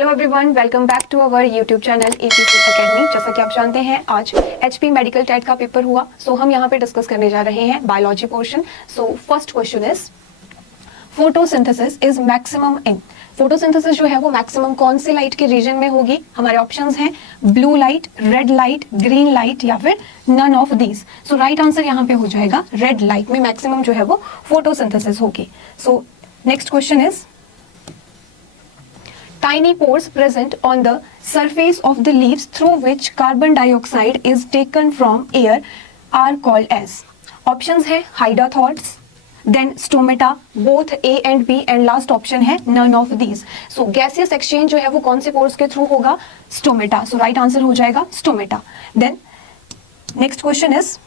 Hello everyone, welcome back to our YouTube channel APC academy. जैसा कि आप जानते हैं आज एचपी मेडिकल टेट का पेपर हुआ, सो हम यहाँ पे डिस्कस करने जा रहे हैं biology portion. So first question is photosynthesis is maximum in. Photosynthesis जो है वो मैक्सिमम कौन सी लाइट के रीजन में होगी? हमारे ऑप्शंस हैं blue light, red light, green light या फिर none of these. So right answer यहाँ पे हो जाएगा रेड लाइट में मैक्सिमम जो है वो फोटोसिंथेसिस होगी। सो next question is tiny pores present on the surface of the leaves through which carbon dioxide is taken from air are called as. Options है hydatodes, then stomata, both A and B, and last option है none of these. So gaseous exchange जो है वो कौन से pores के through होगा? Stomata. So right answer हो जाएगा stomata. Then next question is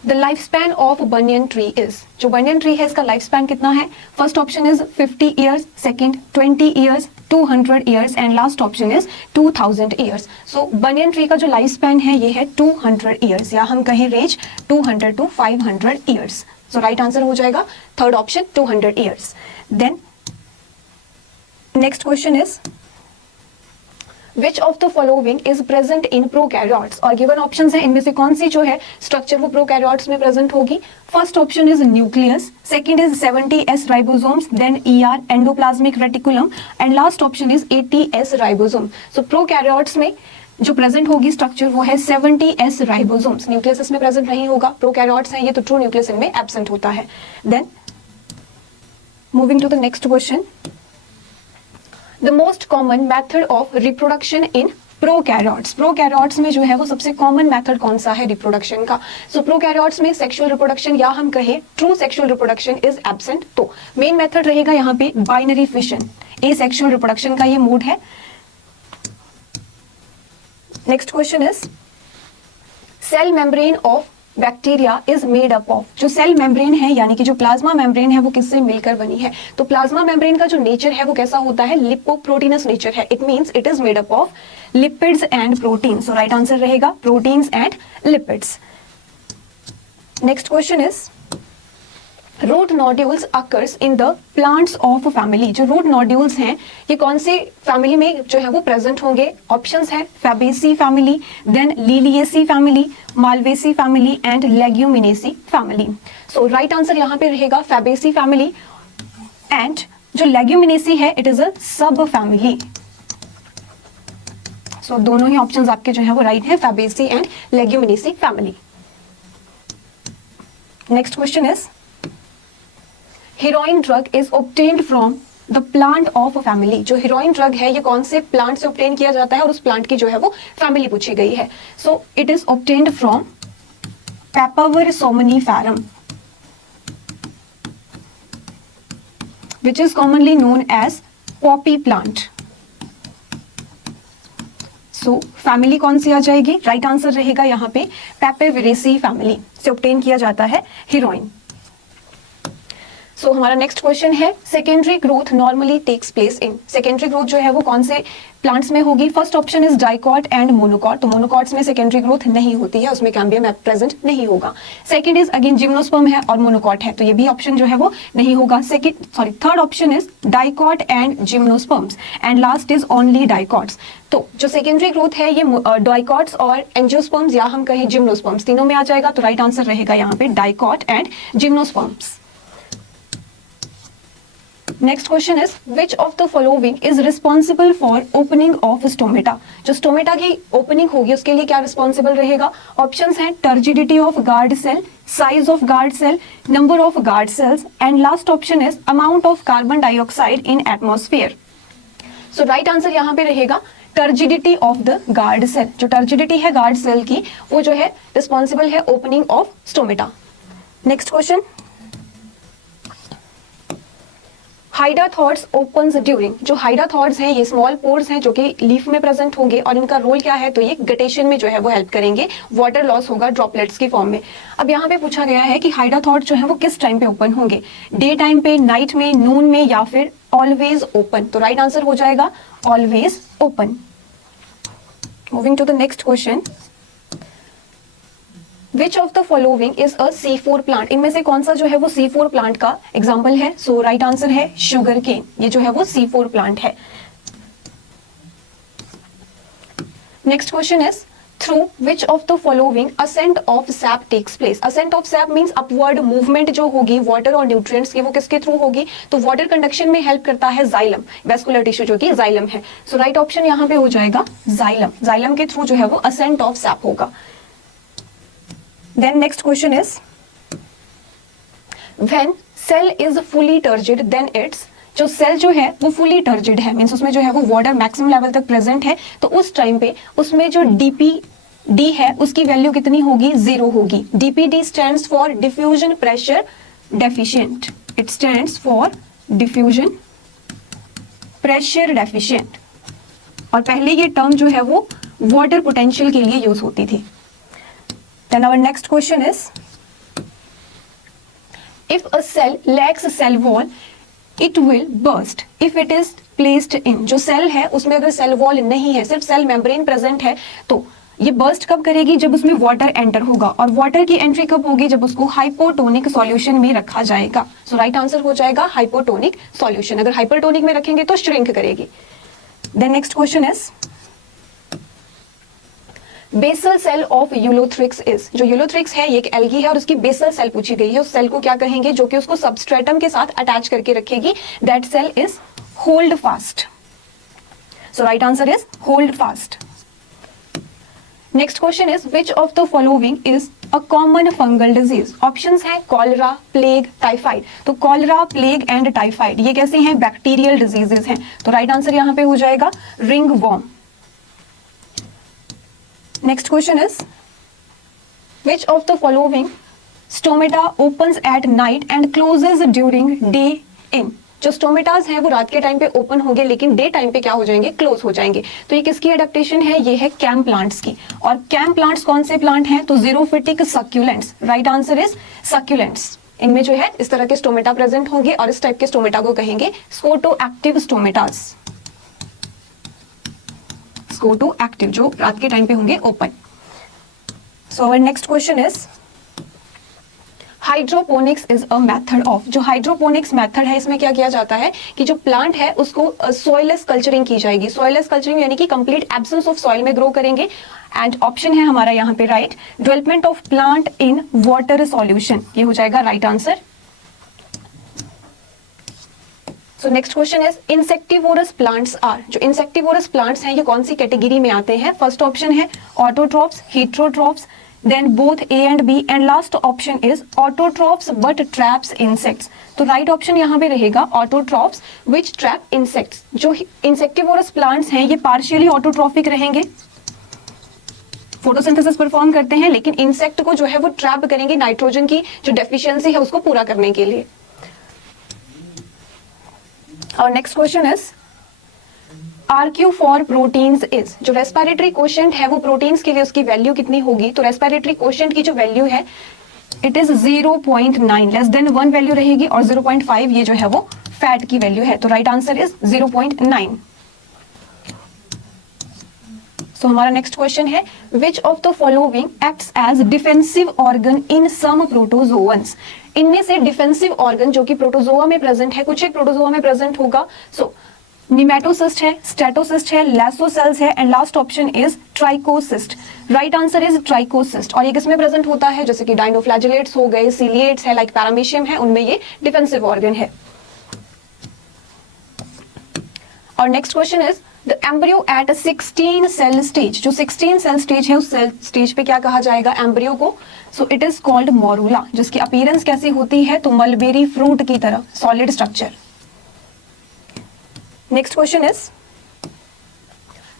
The lifespan of banyan tree is. जो banyan tree है इसका लाइफ स्पैन कितना है? First option is 50 years, second 20 years, 200 years and last option is 2000 years. So banyan tree का जो life span है ये है 200 ईयर्स, या हम कहें range 200 to 500 years. So right answer हो जाएगा third option 200 years. Then next question is Which of the following is present in prokaryotes? और गिवन ऑप्शंस हैं, इनमें से कौन सी जो है स्ट्रक्चर वो प्रोकैरियोट्स में प्रेजेंट होगी? First option is nucleus, second is 70s ribosomes, then ER endoplasmic reticulum and last option is 80s ribosome. So prokaryotes में जो प्रेजेंट होगी स्ट्रक्चर वो है 70s राइबोसोम्स। न्यूक्लियस इसमें प्रेजेंट नहीं होगा, प्रोकैरियोट्स हैं ये तो ट्रू न्यूक्लियस इनमें एब्सेंट होता है। Then moving to the next question, The most common method of reproduction in prokaryotes. Prokaryotes में जो है वो सबसे कॉमन मेथड कौन सा है रिप्रोडक्शन का? सो प्रोकैरियोट्स में सेक्सुअल रिप्रोडक्शन या हम कहें true sexual reproduction is absent. तो मेन मेथड रहेगा यहाँ पे बाइनरी फिशन, एसेक्सुअल रिप्रोडक्शन का ये मोड है। Next question is cell membrane of bacteria is made up of. जो सेल मेम्ब्रेन है यानी कि जो प्लाज्मा मेम्ब्रेन है वो किससे मिलकर बनी है? तो प्लाज्मा मेम्ब्रेन का जो नेचर है वो कैसा होता है? लिपोप्रोटीनस नेचर है। It means it is made up of lipids and protein. So right answer रहेगा proteins and lipids. Next question is root nodules occurs in the plants of family. जो रूट नोड्यूल्स हैं ये कौन सी family में जो है वो प्रेजेंट होंगे? ऑप्शंस है Fabaceae family, then Liliaceae family, Malvaceae family and Leguminosae family. So right answer यहाँ पे रहेगा फैबेसी फैमिली, एंड जो लेग्यूमिनेसी है it is a subfamily. सो दोनों ही ऑप्शंस आपके जो है वो राइट है, Fabaceae and Leguminosae family. Next question is heroin drug is obtained from the plant of family. जो हीरोइन ड्रग है ये कौन से प्लांट से ऑब्टेन किया जाता है और उस प्लांट की जो है वो फैमिली पूछी गई है। So it is obtained from papaver somniferum which is commonly known as poppy plant. So family कौन सी आ जाएगी? राइट आंसर रहेगा यहाँ पे पेपेविरेसी फैमिली से ऑब्टेन किया जाता है हीरोइन। सो हमारा नेक्स्ट क्वेश्चन है secondary growth normally takes place in. Secondary growth जो है वो कौन से प्लांट्स में होगी? First option is dicot and monocot. तो मोनोकॉट्स में सेकेंडरी ग्रोथ नहीं होती है, उसमें कैम्बियम प्रेजेंट नहीं होगा। सेकंड इज अगेन जिम्नोस्पर्म है और मोनोकॉट है, तो ये भी ऑप्शन जो है वो नहीं होगा। Third option is dicot and gymnosperms and last is only dicots. तो जो सेकेंडरी ग्रोथ है ये डाइकॉट्स और एंजियोस्पर्म्स या हम कहें जिम्नोस्पर्म्स तीनों में आ जाएगा। तो राइट आंसर रहेगा यहाँ पे dicot and gymnosperms. Next question is which of the following is responsible for opening of stomata. जो स्टोमेटा की ओपनिंग होगी उसके लिए क्या रिस्पॉन्सिबल रहेगा? ऑप्शंस हैं turgidity of guard cell, size of guard cell, number of guard cells and last option is amount of carbon dioxide in atmosphere. So right answer यहाँ पे रहेगा turgidity of the guard cell. जो turgidity है guard cell की वो जो है responsible है opening of stomata. Next question hydathodes opens during. जो हाइडाथॉड्स हैं ये स्मॉल पोर्स हैं जो कि लीफ में प्रेजेंट होंगे और इनका रोल क्या है? तो ये गटेशन में जो है वो हेल्प करेंगे, वाटर लॉस होगा ड्रॉपलेट्स की फॉर्म में। अब यहाँ पे पूछा गया है कि हाइडाथॉड जो है वो किस टाइम पे ओपन होंगे? डे टाइम पे, नाइट में, नून में या फिर ऑलवेज ओपन? तो राइट आंसर हो जाएगा always open. Moving to the next question which of the following is a C4 plant, इनमें से कौन सा जो है वो C4 प्लांट का एग्जाम्पल है? सो राइट आंसर है शुगर केन, ये जो है वो C4 प्लांट है। Next question is through which of the following ascent of sap takes place. Ascent of sap means upward movement जो होगी वाटर और न्यूट्रिएंट्स की, वो किसके थ्रू होगी? तो वाटर कंडक्शन में हेल्प करता है जाइलम, वेस्कुलर टिश्यू जो कि जाइलम है। सो राइट ऑप्शन यहाँ पे हो जाएगा जाइलम, जाइलम के थ्रू जो है वो असेंट ऑफ सैप होगा। Then next question is when cell is fully turgid then its, जो सेल जो है वो फुली टर्जिड है, मीन्स उसमें जो है वो वाटर मैक्सिमम लेवल तक प्रेजेंट है, तो उस टाइम पे उसमें जो डीपीडी है उसकी वैल्यू कितनी होगी? 0 होगी। DPD stands for diffusion pressure deficient, it stands for diffusion pressure deficient, और पहले ये टर्म जो है वो वाटर पोटेंशियल के लिए यूज होती थी। Then our next question is if a cell lacks cell wall it will burst if it is placed in, जो सेल है उसमें अगर सेल वॉल नहीं है, सिर्फ सेल मेम्ब्रेन प्रेजेंट है, तो ये बर्स्ट कब करेगी? जब उसमें वाटर एंटर होगा, और वाटर की एंट्री कब होगी? जब उसको हाइपोटोनिक सॉल्यूशन में रखा जाएगा। सो राइट आंसर हो जाएगा हाइपोटोनिक सॉल्यूशन। अगर हाइपरटोनिक में रखेंगे तो श्रिंक करेगी। Then next question is basal cell of Ulothrix is, जो यूलोथ्रिक्स है ये एक एल्गी है और उसकी बेसल सेल पूछी गई है, उस सेल को क्या कहेंगे जो कि उसको सबस्ट्रेटम के साथ अटैच करके रखेगी? That cell is holdfast. So right answer is holdfast. Next question is which of the following is a common fungal disease. Options हैं कॉलरा, प्लेग, टाइफाइड। तो कॉलरा, प्लेग एंड टाइफाइड ये कैसे हैं? Bacterial diseases हैं। तो right answer यहां पे हो जाएगा ringworm. Next question is which of the following stomata opens at night and closes during day in। जो स्टोमेटाज हैं वो रात के टाइम पे ओपन होंगे लेकिन डे टाइम पे क्या हो जाएंगे? क्लोज हो जाएंगे। तो ये किसकी एडेप्टेशन है? ये है कैम प्लांट्स की। और कैम प्लांट्स कौन से प्लांट हैं? तो xerophytic succulents. Right answer is succulents. इनमें जो है इस तरह के स्टोमेटा प्रेजेंट होंगे और इस टाइप के स्टोमेटा को कहेंगे scoto active stomatas. Scoto active जो रात के टाइम पे होंगे open. So our next question is hydroponics is a method of. जो हाइड्रोपोनिक्स मेथड है इसमें क्या किया जाता है कि जो प्लांट है उसको सॉइललेस कल्चरिंग की जाएगी। सॉइललेस कल्चरिंग यानी कि कंप्लीट एब्सेंस ऑफ सॉइल में ग्रो करेंगे। एंड ऑप्शन है हमारा यहाँ पे right, development of plant in water solution, ये हो जाएगा right answer. So next question is insectivorous plants are. जो इंसेक्टिवोरस प्लांट्स हैं ये कौन सी कैटेगरी में आते हैं? फर्स्ट ऑप्शन है autotrophs, heterotrophs, then both A and B, and last option is autotrophs but traps insects. तो राइट ऑप्शन यहाँ पे रहेगा ऑटोट्रॉप्स विच ट्रैप इंसेक्ट्स। जो इंसेक्टिवोरस प्लांट्स हैं ये पार्शियली ऑटोट्रॉफिक रहेंगे, फोटोसिंथेसिस परफॉर्म करते हैं, लेकिन इंसेक्ट को जो है वो ट्रैप करेंगे नाइट्रोजन की जो डेफिशिएंसी है उसको पूरा करने के लिए। और next question is RQ for proteins is. जो रेस्पिरेटरी कोशेंट है वो प्रोटीन्स के लिए उसकी वैल्यू कितनी होगी? तो रेस्पिरेटरी कोशेंट की जो वैल्यू है it is 0.9, less than 1 value रहेगी, और 0.5 ये जो है वो फैट की वैल्यू है। तो राइट आंसर इज 0.9। सो हमारा नेक्स्ट क्वेश्चन है which of the following acts as defensive organ in some protozoans. इनमें से डिफेंसिव ऑर्गन जो कि प्रोटोजोआ में प्रेजेंट है, कुछ एक प्रोटोजोआ में प्रेजेंट होगा। सो निमेटोसिस्ट है, स्टेटोसिस्ट है, लैसोसेल्स है, and last option is trichocyst. Right answer is trichocyst. और ये किसमें प्रेजेंट होता है? जैसे कि डाइनोफ्लैजिलेट्स हो गए, सीलिएट्स है, लाइक पैरामीशियम है, उनमें ये डिफेंसिव ऑर्गन है। और next question is the embryo at 16 cell stage. जो 16 सेल स्टेज है उस सेल स्टेज पे क्या कहा जाएगा एम्ब्रियो को? So it is called morula, जिसकी अपीयरेंस कैसी होती है? तो मलबेरी फ्रूट की तरह solid structure. Next question is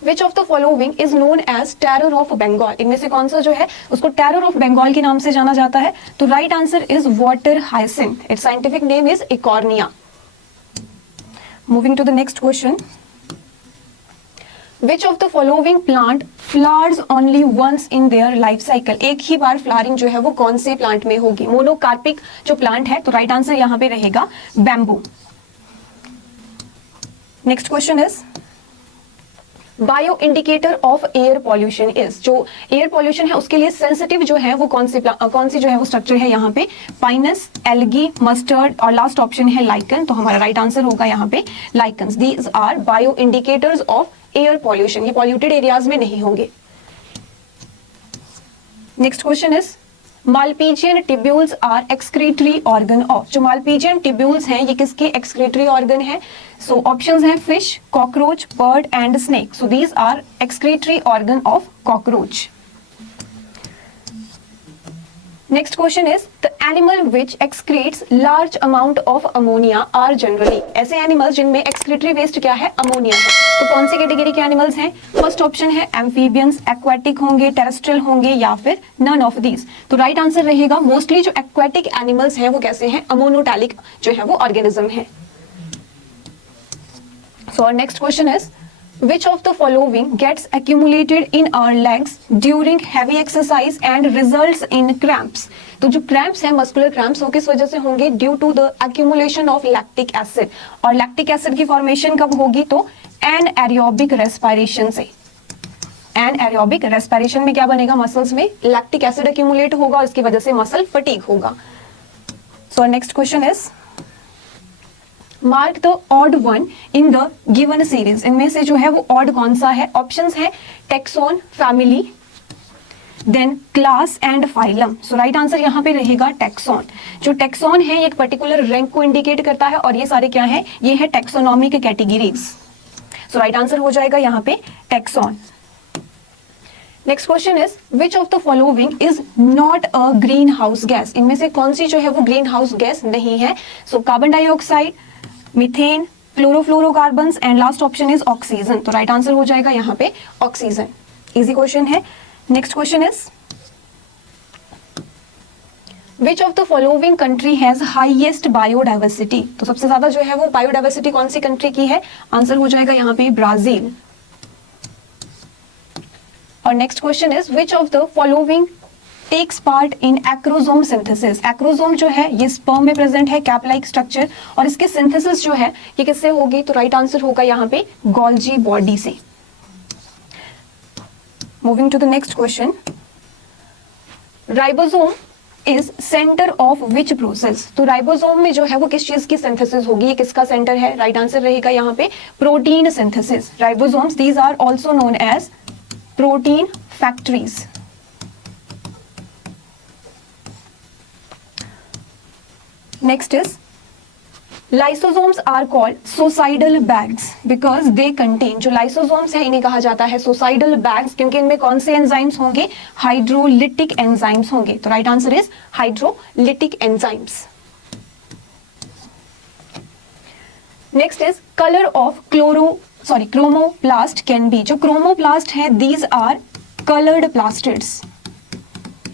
which of the following is known as terror of Bengal. इनमें से कौन सा जो है उसको टेरर ऑफ बंगाल के नाम से जाना जाता है? तो right answer is water hyacinth. Its scientific name is Eichhornia. Moving to the next question, Which of the following plant flowers only once in their life cycle? एक ही बार फ्लावरिंग जो है वो कौन से प्लांट में होगी? मोनोकार्पिक जो प्लांट है, तो राइट आंसर यहाँ पे रहेगा bamboo. Next question is bio indicator of air pollution is, जो एयर पॉल्यूशन है उसके लिए सेंसिटिव जो है वो कौन सी जो है वो स्ट्रक्चर है यहाँ पे, पाइनस, एल्गी, मस्टर्ड और लास्ट ऑप्शन है लाइकन। तो हमारा राइट आंसर होगा यहाँ पे lichens. These are bio indicators of air pollution, ये पॉल्यूटेड एरियाज में नहीं होंगे। Next question is malpighian tubules are excretory organ of, जो मालपीजियन टिब्यूल्स हैं ये किसके एक्सक्रीटरी ऑर्गन है? सो ऑप्शंस हैं fish, cockroach, bird and snake. So these are excretory organ of cockroach. Next question is the animal which excretes large amount of ammonia are generally, ऐसे animals जिनमें excretory waste क्या है? Ammonia है। तो कौन सी category के एनिमल्स हैं? फर्स्ट ऑप्शन है एम्फीबियंस, एक्वाटिक होंगे, टेरेस्ट्रियल होंगे या फिर नन ऑफ दीज। तो राइट आंसर रहेगा मोस्टली जो एक्वाटिक एनिमल्स हैं वो कैसे हैं? अमोनोटैलिक जो है वो ऑर्गेनिज्म है। सो next question is which of the following gets accumulated in our legs during heavy exercise and results in cramps? तो जो cramps है muscular cramps वो किस वजह से होंगे? due to the accumulation of lactic acid। और lactic acid की formation कब होगी? तो anaerobic respiration से। anaerobic respiration में क्या बनेगा? muscles में lactic acid accumulate होगा और इसकी वजह से muscle fatigue होगा। So next question is mark the odd one in the given series, इनमें से जो है वो ऑड कौन सा है? ऑप्शंस है taxon, family, then class and phylum. So right answer यहाँ पे रहेगा टेक्सोन। जो टेक्सोन है ये एक पर्टिकुलर रैंक को इंडिकेट करता है और ये सारे क्या है? ये है टेक्सोनॉमिक कैटेगरीज। सो राइट आंसर हो जाएगा यहाँ पे taxon. Next question is which of the following is not a green house gas, इनमें से कौन सी जो है वो ग्रीन हाउस गैस नहीं है? So carbon dioxide, methane, chlorofluorocarbons and last option is oxygen. तो राइट आंसर हो जाएगा यहाँ पे ऑक्सीजन। इजी क्वेश्चन है। Next question is which of the following country has highest biodiversity, तो सबसे ज्यादा जो है वो बायोडाइवर्सिटी कौन सी कंट्री की है? आंसर हो जाएगा यहाँ पे ब्राजील। और next question is which of the following takes part in acrosome synthesis, acrosome जो है ये स्पर्म में प्रेजेंट है, कैप लाइक स्ट्रक्चर, और इसके सिंथेसिस जो है ये किससे होगी? तो राइट आंसर होगा यहाँ पे गोल्जी बॉडी से। Moving to the next question, ribosome is centre of which process, तो राइबोसोम में जो है वो किस चीज की सिंथेसिस होगी? ये किसका सेंटर है? राइट आंसर रहेगा यहाँ पे protein synthesis. Ribosomes these are also known as protein factories. Next is lysosomes are called suicidal bags because they contain, जो lysosomes है इन्हें कहा जाता है suicidal bags क्योंकि इनमें कौन से एंजाइम्स होंगे? हाइड्रोलिटिक एंजाइम्स होंगे। तो right answer is hydrolytic enzymes. Next is colour of chromoplast can be, जो क्रोमोप्लास्ट है दीज आर कलर्ड प्लास्टिड्स।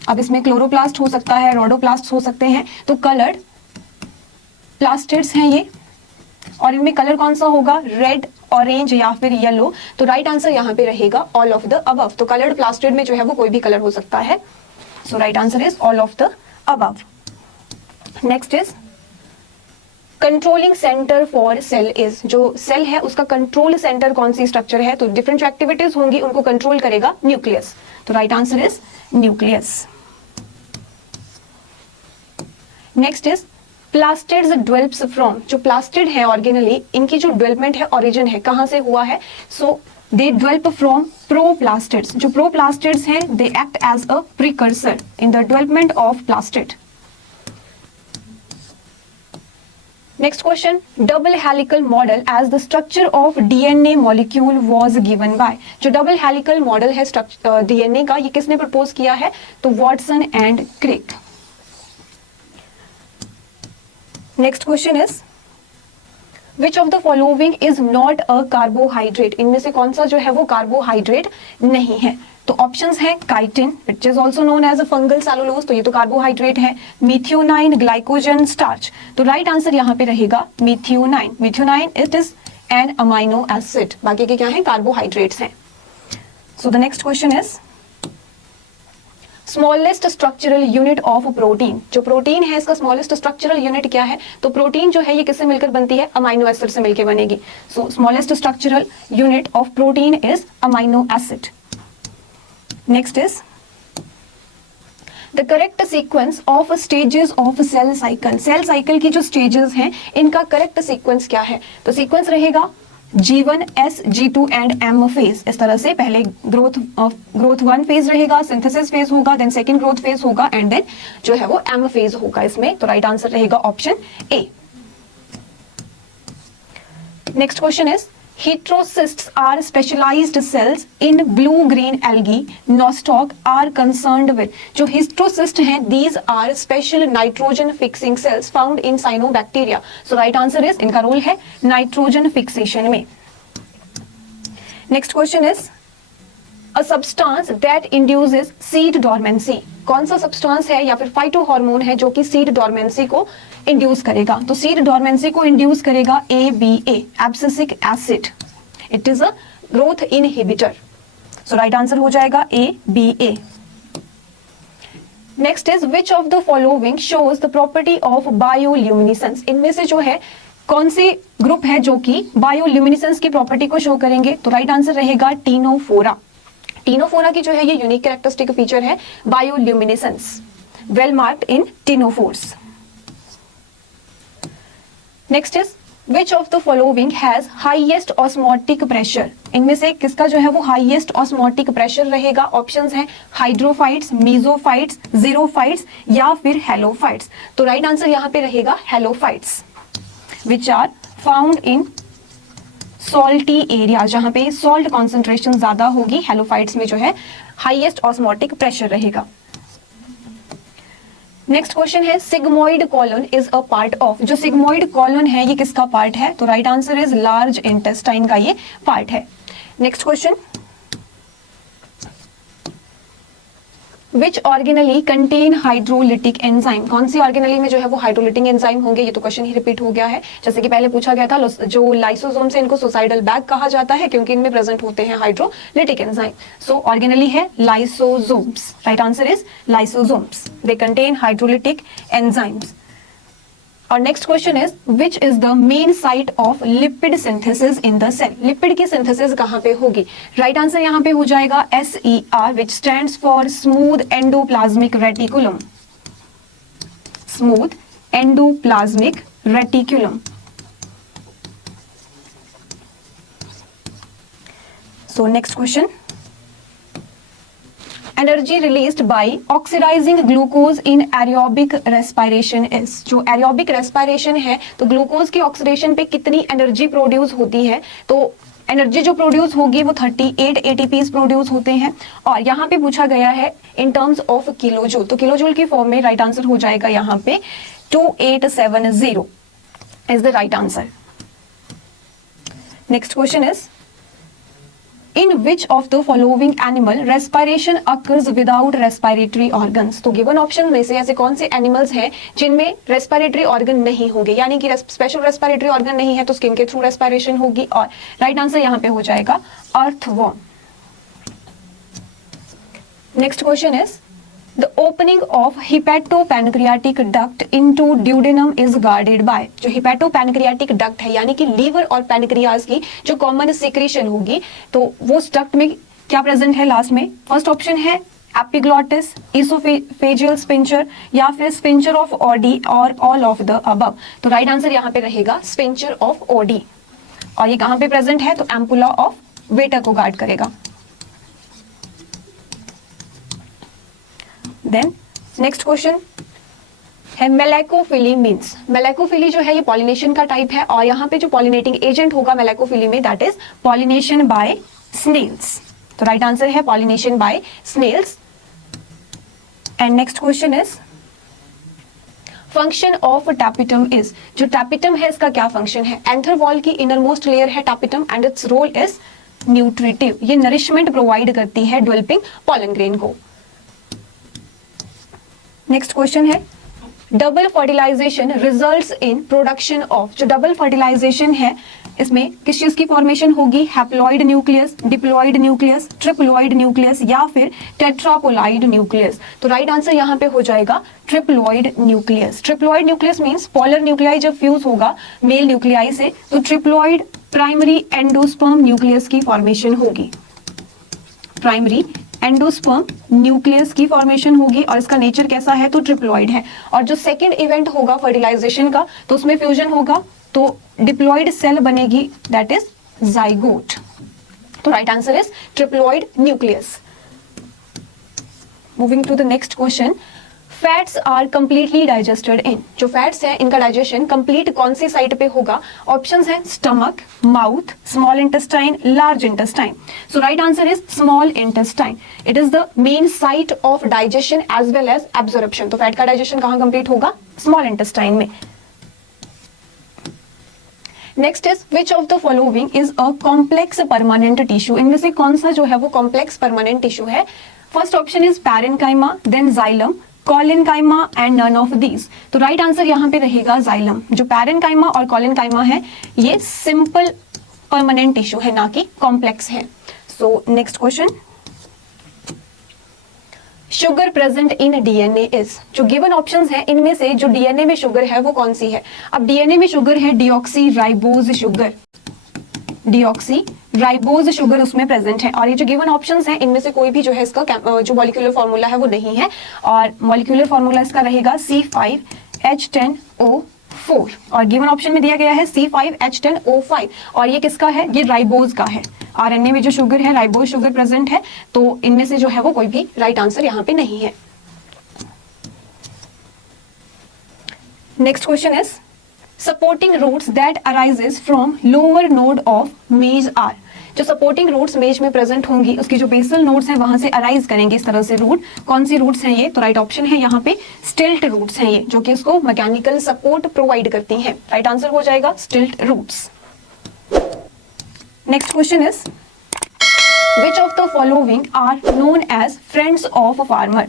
अब इसमें क्लोरोप्लास्ट हो सकता है, रोडोप्लास्ट हो सकते हैं, तो कलर्ड प्लास्टिड्स हैं ये, और इनमें कलर कौन सा होगा? रेड, ऑरेंज या फिर येलो। तो राइट आंसर यहाँ पे रहेगा ऑल ऑफ द अबव। तो कलर्ड प्लास्टिड में जो है वो कोई भी कलर हो सकता है। So right answer is all of the above. Next is controlling centre for cell is, जो सेल है उसका कंट्रोल सेंटर कौन सी स्ट्रक्चर है? तो डिफरेंट जो एक्टिविटीज होंगी उनको कंट्रोल करेगा न्यूक्लियस। तो right answer is nucleus. Next is plastids develops from, जो प्लास्टिड है ऑर्गेनली इनकी जो डेवलपमेंट है, ओरिजिन है, कहां से हुआ है? So they develop from proplastids. जो प्रोप्लास्टिड्स हैं they act as a precursor in the development of plastid. Next question, double helical model as the structure of DNA molecule was given by, जो double helical model है DNA का ये किसने propose किया है? तो Watson and Crick. Next question is which of the following is not a carbohydrate, इनमें से कौन सा जो है वो कार्बोहाइड्रेट नहीं है? तो ऑप्शंस है chitin which is also known as a fungal cellulose, तो ये तो कार्बोहाइड्रेट है, मिथियोनाइन, ग्लाइकोजन, स्टार्च। तो राइट आंसर यहाँ पे रहेगा methionine. Methionine it is an amino acid, बाकी के क्या है? कार्बोहाइड्रेट्स हैं। So the next question is smallest structural unit of protein, जो प्रोटीन है इसका स्मॉलेस्ट स्ट्रक्चरल यूनिट क्या है? तो प्रोटीन जो है ये किससे मिलकर बनती है? अमाइनो एसिड से मिलकर बनेगी। So smallest structural unit of protein is amino acid. Next is the correct sequence of stages of cell cycle. Cell cycle की जो स्टेजेस हैं इनका करेक्ट सीक्वेंस क्या है? तो सीक्वेंस रहेगा G1, S, G2 and M phase. इस तरह से पहले ग्रोथ 1 फेज रहेगा, सिंथेसिस फेज होगा, देन सेकंड ग्रोथ फेज होगा एंड देन जो है वो M फेज होगा इसमें। तो राइट आंसर रहेगा option A. Next question is heterocysts are specialized cells in blue-green algae nostoc are concerned with। जो heterocyst हैं these are special nitrogen fixing cells found in cyanobacteria। so right answer is इनका role है nitrogen fixation में। next question is a substance that induces seed dormancy। कौन सा substance है या फिर फाइटो हार्मोन है जो कि सीड डॉर्मेंसी को इंड्यूस करेगा? तो सीड डॉर्मेंसी को इंड्यूस करेगा ABA, abscisic acid. It is a growth inhibitor. So right answer हो जाएगा ABA। Next is which of the following shows the property of bioluminescence. इनमें से जो है कौन से ग्रुप है जो कि बायोल्यूमिनेसेंस की प्रॉपर्टी को शो करेंगे? तो राइट आंसर रहेगा टीनोफोरा। टीनोफोरा की जो है ये यूनिक कैरेक्टरिस्टिक फीचर है bioluminescence, well marked in ctenophores. Next is which of the following has highest osmotic pressure. इनमें से किसका जो है वो हाईएस्ट ऑस्मोटिक प्रेशर रहेगा? ऑप्शंस हैं हाइड्रोफाइट्स, मीजोफाइट्स, जीरोफाइट्स या फिर हेलोफाइट्स। तो राइट आंसर यहाँ पे रहेगा halophytes, which are found in salty area, जहां पे सॉल्ट कॉन्सेंट्रेशन ज्यादा होगी। हेलोफाइट्स में जो है हाईएस्ट ऑस्मोटिक प्रेशर रहेगा। नेक्स्ट क्वेश्चन है sigmoid colon is a part of. जो सिग्मोइड कॉलन है ये किसका पार्ट है? तो right answer is large intestine का ये पार्ट है। नेक्स्ट क्वेश्चन विच ऑर्गेनली कंटेन हाइड्रोलिटिक एंजाइम। कौन सी ऑर्गेनली में जो है वो हाइड्रोलिटिक एंजाइम होंगे? ये तो क्वेश्चन ही रिपीट हो गया है, जैसे कि पहले पूछा गया था। जो लाइसोसोम से इनको सुसाइडल बैग कहा जाता है क्योंकि इनमें प्रेजेंट होते हैं हाइड्रोलिटिक एंजाइम। सो ऑर्गेनली है lysosomes. Right answer is lysosomes, they contain hydrolytic enzymes. और next question is which is the main site of lipid synthesis in the cell. Lipid की सिंथेसिस कहां पे होगी? राइट आंसर यहां पे हो जाएगा SER, which stands for smooth endoplasmic reticulum. Smooth endoplasmic reticulum. So next question energy released by oxidising glucose in aerobic respiration is. जो aerobic respiration है तो ग्लूकोज की ऑक्सीडेशन पे कितनी एनर्जी प्रोड्यूस होती है? तो एनर्जी जो प्रोड्यूस होगी वो 38 ATPs प्रोड्यूस होते हैं। और यहाँ पे पूछा गया है इन टर्म्स ऑफ किलोजूल, तो किलोजूल की फॉर्म में राइट आंसर हो जाएगा यहाँ पे 2870 is the right answer. Next question is in which of the following animal respiration occurs without respiratory organs. तो गिवन ऑप्शन में से ऐसे कौन से एनिमल्स हैं जिनमें रेस्पिरेटरी ऑर्गन नहीं होंगे, यानी कि स्पेशल रेस्पिरेटरी ऑर्गन नहीं है तो स्किन के थ्रू रेस्पिरेशन होगी। और राइट आंसर यहां पे हो जाएगा earthworm. Next question is the opening of hepatopancreatic duct into duodenum is guarded by. जो हिपैटोपैनक्रियाटिक डक्ट है यानी कि लीवर और पैनक्रियाज की जो कॉमन सिक्रीशन होगी तो वो डक्ट में क्या प्रेजेंट है लास्ट में? फर्स्ट ऑप्शन है एपिग्लॉटिस, इसोफेजियल स्पिंचर या फिर स्पिंचर ऑफ ऑडी और ऑल ऑफ द अबव। तो राइट आंसर यहाँ पे रहेगा स्पिंचर ऑफ ऑडी। और ये कहां पे प्रेजेंट है? तो एम्पुला ऑफ वेटर को गार्ड करेगा। देन नेक्स्ट क्वेश्चन है मेलैकोफिली मीन्स। मेलैकोफिली जो है ये पॉलिनेशन का टाइप है और यहाँ पे जो पॉलिनेटिंग एजेंट होगा मेलैकोफिली में that is pollination by snails. तो राइट आंसर है pollination by snails. And next question is function of tapetum is. जो टैपिटम है इसका क्या फंक्शन है? एंथर वॉल की इनर मोस्ट लेयर है tapetum and its role is nutritive. ये नरिशमेंट प्रोवाइड करती है डेवलपिंग पॉलन ग्रेन को। नेक्स्ट क्वेश्चन है double fertilisation results in production of. जो डबल फर्टिलाइजेशन है इसमें किस चीज की फॉर्मेशन होगी, haploid nucleus, diploid nucleus, triploid nucleus या फिर टेट्रापोलाइड न्यूक्लियस। तो राइट आंसर यहाँ पे हो जाएगा triploid nucleus. Triploid nucleus means polar nuclei जब फ्यूज होगा मेल न्यूक्लियाई से तो ट्रिप्लॉइड प्राइमरी एंडोस्पर्म न्यूक्लियस की फॉर्मेशन होगी, प्राइमरी एंडोस्पर्म न्यूक्लियस की फॉर्मेशन होगी और इसका नेचर कैसा है तो ट्रिप्लॉइड है। और जो सेकंड इवेंट होगा फर्टिलाइजेशन का तो उसमें फ्यूजन होगा तो डिप्लॉइड सेल बनेगी, दैट इज जाइगोट। तो right answer is triploid nucleus. Moving to the next question, fats are completely digested in, जो फैट्स हैं इनका डाइजेशन कंप्लीट कौन सी साइट पे होगा? ऑप्शंस हैं stomach, mouth, small intestine, large intestine. So right answer is small intestine. It is the main site of digestion as well as absorption. तो fat का digestion कहां कंप्लीट होगा? स्मॉल इंटेस्टाइन में। Next is which of the following is a complex permanent tissue, इनमें से कौन सा जो है वो कॉम्प्लेक्स परमानेंट टिश्यू है? First option is parenchyma, then xylem, collenchyma and none of these. तो राइट आंसर यहाँ पे रहेगा जाइलम। जो पैरेन्काइमा और कॉलिनकाइमा है ये सिंपल परमानेंट टिश्यू है ना कि कॉम्प्लेक्स है। सो next question, sugar present in DNA is, जो गिवन ऑप्शंस हैं इनमें से जो डीएनए में शुगर है वो कौन सी है? अब डीएनए में शुगर है deoxy ribose sugar, deoxy ribose sugar उसमें प्रेजेंट है। और ये जो गिवन ऑप्शंस हैं इनमें से कोई भी जो है इसका जो मॉलिक्यूलर फॉर्मूला है वो नहीं है और मॉलिक्यूलर फॉर्मूला इसका रहेगा C5H10O4 और गिवन ऑप्शन में दिया गया है C5H10O5 और ये किसका है? ये राइबोज का है। आरएनए में जो शुगर है राइबोज शुगर प्रेजेंट है तो इनमें से जो है वो कोई भी राइट आंसर यहाँ पे नहीं है। Next question is supporting roots that arises from lower node of maize are, जो सपोर्टिंग रूट्स मेज में प्रेजेंट होंगी उसकी जो बेसल नोड्स हैं वहां से अराइज करेंगे इस तरह से रूट। कौन सी रूट्स हैं ये? तो राइट ऑप्शन है यहाँ पे स्टिल्ट रूट्स हैं ये, जो कि उसको मैकेनिकल सपोर्ट प्रोवाइड करती हैं। राइट आंसर हो जाएगा stilt roots. Next question is which of the following are known as friends of farmer.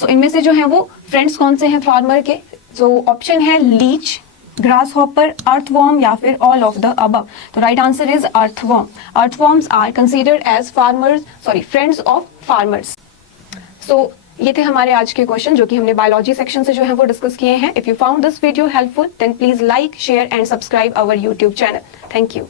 So इनमें से जो है वो फ्रेंड्स कौन से हैं फार्मर के? जो ऑप्शन है लीच, ग्रास हॉपर, अर्थवॉर्म या फिर ऑल ऑफ द अबव। तो right answer is earthworm. Earthworms are considered as friends of farmers. So ये थे हमारे आज के क्वेश्चन जो कि हमने बायोलॉजी सेक्शन से जो है वो डिस्कस किए हैं। If you found this video helpful then please like, share and subscribe our YouTube channel. Thank you.